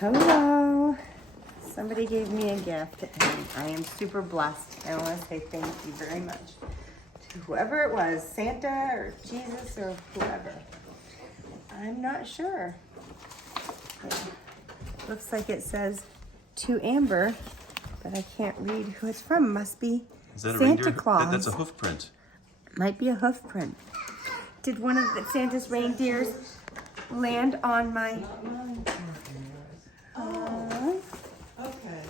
Hello. Somebody gave me a gift and I am super blessed. I want to say thank you very much to whoever it was, Santa or Jesus or whoever. I'm not sure. Looks like it says to Amber, but I can't read who it's from. Must be Is that a Santa reindeer? Claus. That's a hoof print. Might be a hoof print. Did one of Santa's reindeers land on my... Okay.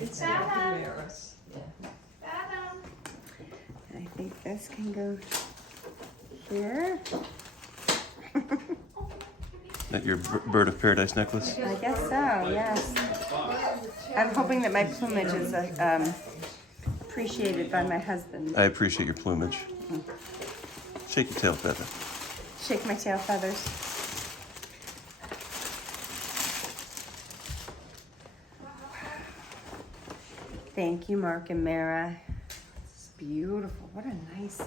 It's Embarrassed. I think this can go here. That your bird of paradise necklace? I guess so, yes. I'm hoping that my plumage is appreciated by my husband. I appreciate your plumage. Shake your tail feather. Shake my tail feathers. Thank you, Mark and Mara. It's beautiful. What a nice...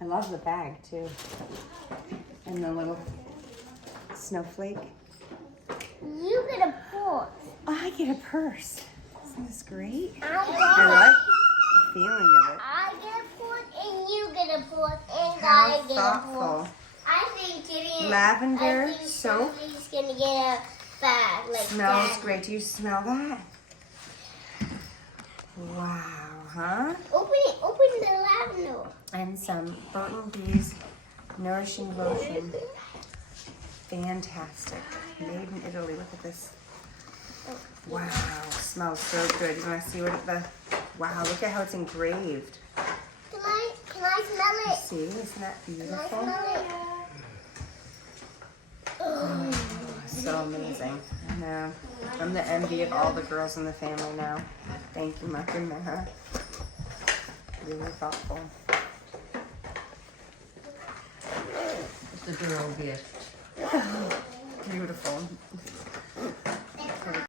I love the bag, too. And the little snowflake. You get a purse. Oh, I get a purse. Isn't this great? I I like the feeling of it. get a purse and you get a purse and How I get a thoughtful. purse. I think getting Lavender I think soap. somebody's gonna get a bag like Smells that. great. Do you smell that? Wow, huh? Open the lavender. And some Burton Bees Nourishing Lotion. Fantastic. Made in Italy. Look at this. Wow, smells so good. You want to see what the... Wow, look at how it's engraved. Can I smell it? See, isn't that Can I beautiful? smell it? So amazing. I know. I'm the envy of all the girls in the family now. Thank you, Mark and Mara. Really thoughtful. It's a girl gift. Beautiful.